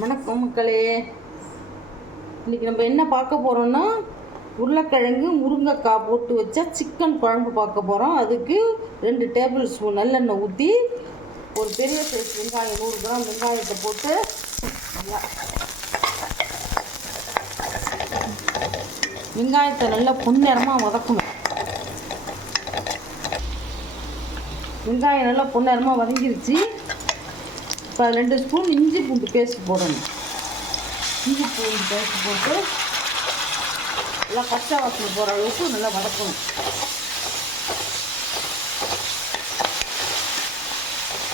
வணக்கம் மக்களே. இன்றைக்கி நம்ம என்ன பார்க்க போகிறோன்னா உருளைக்கிழங்கு முருங்கைக்காய் போட்டு வச்சா சிக்கன் குழம்பு பார்க்க போகிறோம். அதுக்கு 2 டேபிள் ஸ்பூன் நல்லெண்ணெய் ஊற்றி ஒரு பெரிய சைஸ் வெங்காயம் 100 கிராம் வெங்காயத்தை போட்டு வெங்காயத்தை நல்லா பொன்னிறமாக வதக்கணும். வெங்காயம் நல்லா பொன்னிறமாக வதங்கிருச்சு. இப்போ 2 ஸ்பூன் இஞ்சி பூண்டு பேஸ்ட் போடணும். இஞ்சி பூண்டு பேஸ்ட் போட்டு நல்லா பச்சை வாசனை போகிற அளவுக்கு நல்லா வதக்கணும்.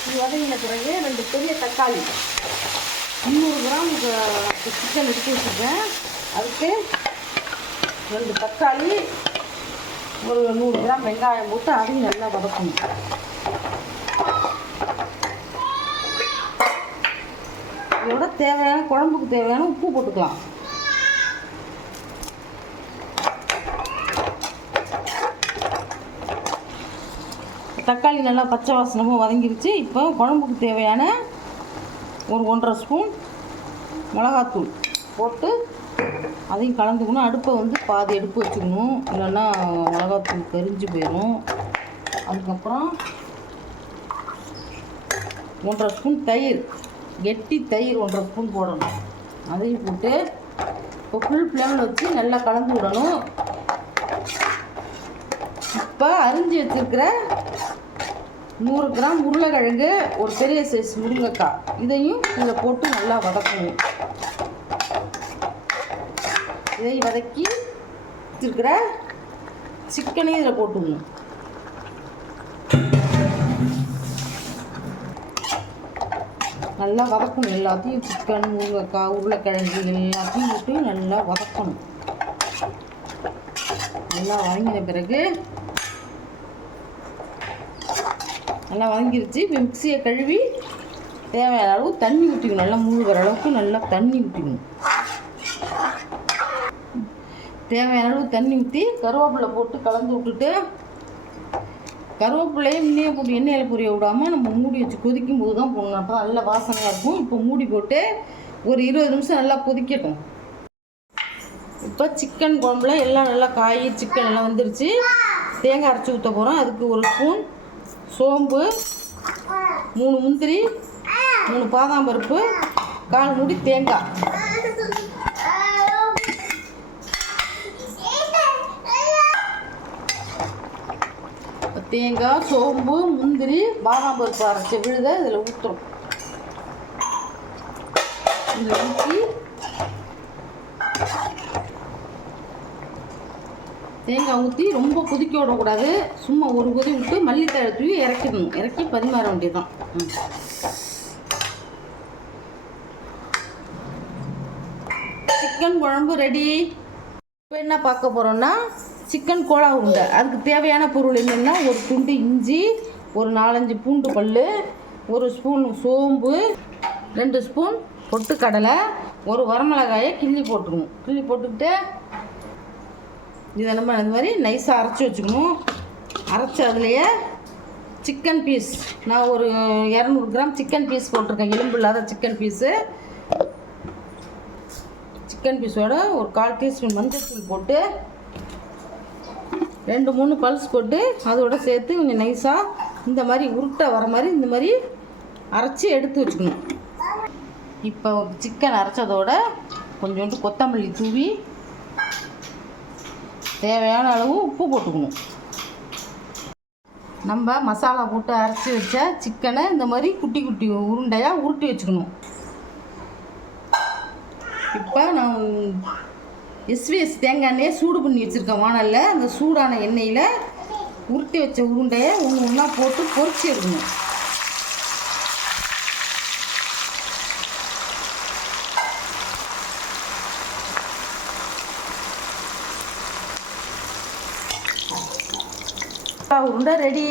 இது வதங்கின பிறகு 2 பெரிய தக்காளி 300 கிராம் சிக்கன் எடுத்து வச்சுருக்கேன். அதுக்கு 2 தக்காளி ஒரு 100 கிராம் வெங்காயம் போட்டு அதையும் நல்லா வதக்கணும். இதோட தேவையான குழம்புக்கு தேவையான உப்பு போட்டுக்கலாம். தக்காளி நல்லா பச்சை வாசனமாக வதங்கிருச்சு. இப்போ குழம்புக்கு தேவையான ஒரு 1.5 ஸ்பூன் மிளகாத்தூள் போட்டு அதையும் கலந்துக்கணும். அடுப்பை பாதி அடுப்பு வச்சுக்கணும், இல்லைன்னா மிளகாத்தூள் கரிஞ்சு போயிடும். அதுக்கப்புறம் 1.5 ஸ்பூன் தயிர், கெட்டி தயிர் 1.5 ஸ்பூன் போடணும். அதையும் போட்டு இப்போ ஃபுல் ஃப்ளேமில் வச்சு நல்லா கலந்து விடணும். இப்போ அரிஞ்சு வச்சுருக்கிற 100 கிராம் உருளைக்கிழங்கு, ஒரு பெரிய சைஸ் முருங்கைக்காய், இதையும் இதில் போட்டு நல்லா வதக்கணும். இதை வதக்கி வச்சுருக்கிற சிக்கனையும் இதில் போட்டுக்கணும். நல்லா வதக்கணும். எல்லாத்தையும் சிக்கன், முருங்கைக்காய், உருளைக்கிழங்கு எல்லாத்தையும் போட்டு நல்லா வதக்கணும். நல்லா வதங்கின பிறகு நல்லா வதங்கிருச்சு. இப்போ மிக்சியை கழுவி தேவையான அளவு தண்ணி ஊற்றிக்கணும். நல்லா முழுகிற அளவுக்கு நல்லா தண்ணி ஊற்றிக்கணும். தேவையான அளவு தண்ணி ஊற்றி கருவேப்பிலை போட்டு கலந்து விட்டுட்டு, கருவேப்பிலையை முன்னே போட்டு எண்ணெயில் பொரிய விடாமல் நம்ம மூடி வச்சு கொதிக்கும் போது தான் போடணும். அப்போ தான் நல்லா வாசனையாக இருக்கும். இப்போ மூடி போட்டு ஒரு 20 நிமிஷம் நல்லா கொதிக்கட்டும். இப்போ சிக்கன் குழம்புல எல்லாம் நல்லா காய் சிக்கன் எல்லாம் வந்துருச்சு. தேங்காய் அரைச்சி ஊற்ற போகிறோம். அதுக்கு 1 ஸ்பூன் சோம்பு, 3 முந்திரி, 3 பாதாம் பருப்பு, 1/4 மூடி தேங்காய். தேங்காய், சோம்பு, முந்திரி, பாதாம் பருப்பு அரைச்சி விழுத இதில் ஊற்றுறோம். இதில் ஊற்றி தேங்காய் ஊற்றி ரொம்ப கொதிக்க விடக்கூடாது. சும்மா ஒரு கொதி விட்டு மல்லித்தழை தூவி இறக்கிடணும். இறக்கி பரிமாற வேண்டியதுதான். சிக்கன் குழம்பு ரெடி. இப்போ என்ன பார்க்க போகிறோன்னா சிக்கன் கோலா உருண்டை. அதுக்கு தேவையான பொருள் என்னென்னா, ஒரு துண்டு இஞ்சி, ஒரு 4-5 பூண்டு பல், 1 ஸ்பூன் சோம்பு, 2 ஸ்பூன் பொட்டுக்கடலை, ஒரு வரமிளகாயை கிள்ளி போட்டுக்கணும். கிள்ளி போட்டுக்கிட்டு இதை நம்ம அது மாதிரி நைஸாக அரைச்சி வச்சுக்கணும். அரைச்சி அதுலேயே சிக்கன் பீஸ், நான் ஒரு 200 கிராம் சிக்கன் பீஸ் போட்டிருக்கேன். எலும்பு இல்லாத சிக்கன் பீஸு. சிக்கன் பீஸோட ஒரு 1/4 டீஸ்பூன் மஞ்சள் தூள் போட்டு 2-3 பல்ஸ் போட்டு அதோட சேர்த்து கொஞ்சம் நைஸாக இந்த மாதிரி உருட்டை வர மாதிரி இந்த மாதிரி அரைச்சி எடுத்து வச்சுக்கணும். இப்போ சிக்கன் அரைச்சதோட கொஞ்சோண்டு கொத்தமல்லி தூவி தேவையான அளவு உப்பு போட்டுக்கணும். நம்ம மசாலா போட்டு அரைச்சி வச்ச சிக்கனை இந்த மாதிரி குட்டி குட்டி உருண்டையாக உருட்டி வச்சுக்கணும். இப்போ நான் எஸ்விஎஸ் தேங்காய் எண்ணெயை சூடு பண்ணி வச்சுருக்கேன் வானலில். அந்த சூடான எண்ணெயில் உருட்டி வச்ச உருண்டையை ஒன்று ஒன்றா போட்டு பொரிச்சு எடுக்கணும். உருண்டை ரெடி.